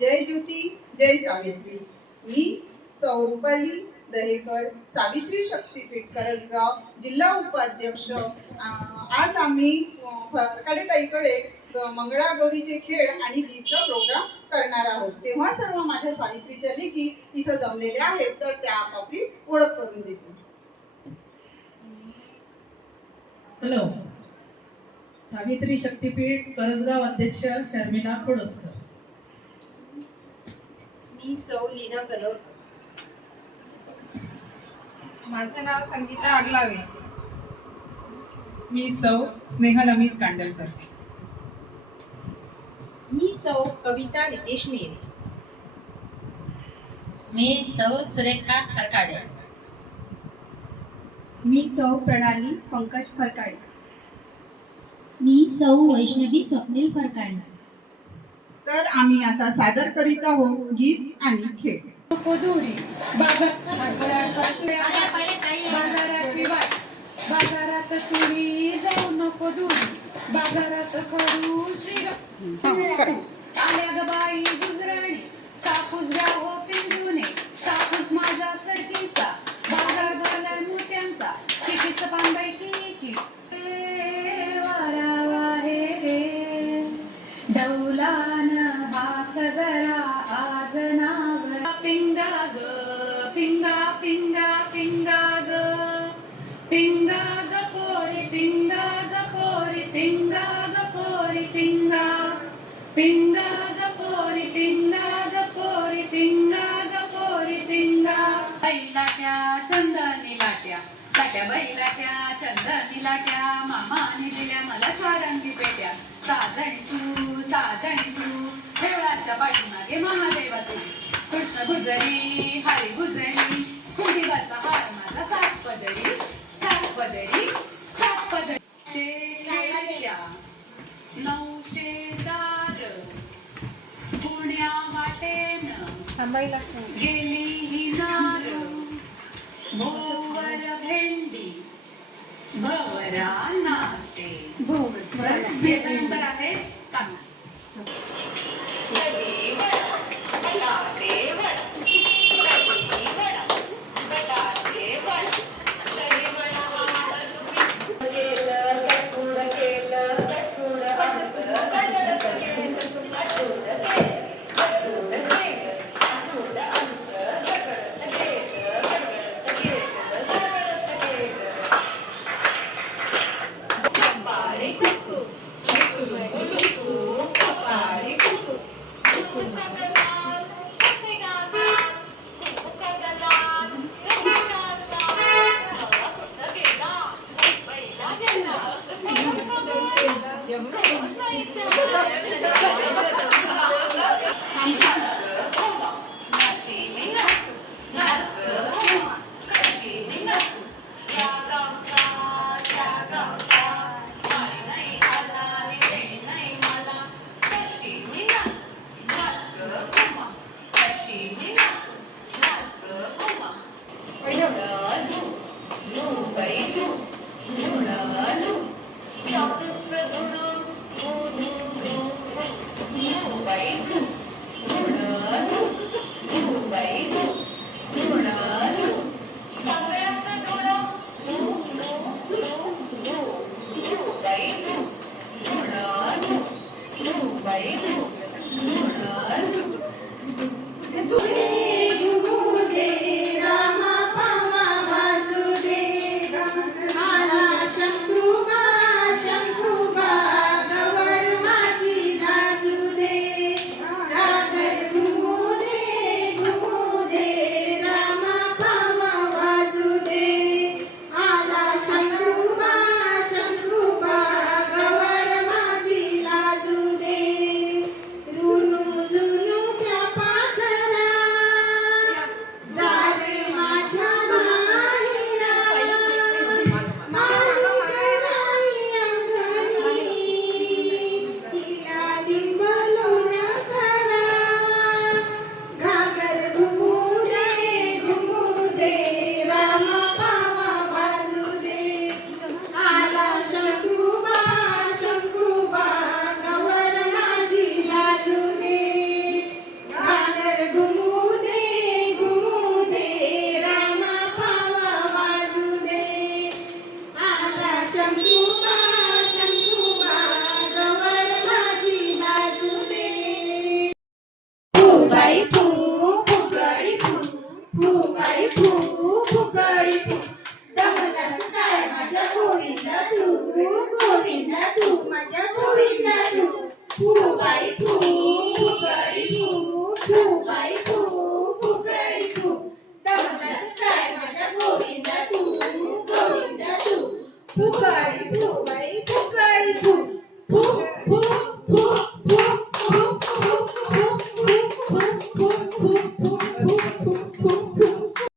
जय ज्योती जय सावित्री. मी सौ रुपाली दहेकर सावित्री शक्तीपीठ करसगाव जिल्हा उपाध्यक्ष. आज आम्ही फरकाडे ताईकडे मंगळागौरीचे खेळ आणि गीतचा प्रोग्राम करणार आहोत. तेव्हा सर्व माझ्या सावित्रीच्या लेखी इथं जमलेल्या आहेत तर त्या आपापली ओळख करून देतील. हॅलो सावित्री शक्तीपीठ करसगाव अध्यक्ष शर्मिला खोडसकर. मी सौ लीना माझं नाव संगीता आगलावे. मी सौ स्नेहल अमित कांडलकर. मी सौ कविता नितेश मेरे. मी सौ सुरेखा फरकाडे. मी सौ प्रणाली पंकज फरकाडे. मी सौ वैष्णवी स्वप्नील फरकाडे. तर आम्ही आता सादर करीत आहोत गीत आणि खेळ. कोदुरी बाजारात चुरी जाऊ नको दुरी. बाजारात पडू पिंगा ग पोरी पिंगा. ग पोरी पिंगा ग पोरी पिंगा बैलाच्या चंदनी लाट्या लाट्या बैलाच्या चंदनी लाट्या. मामाने दिल्या मला सारंगी पेट्या. साजणी तू साजणी तू देवळाच्या पाठीमागे महादेवा तू कृष्ण गुजरी हरी गुजरी कुंडीवरचा हार माझा सात पदरी सात पदरी सात पदरी. नार भोवर भेंडी भवरा आहे Lipu, bayi.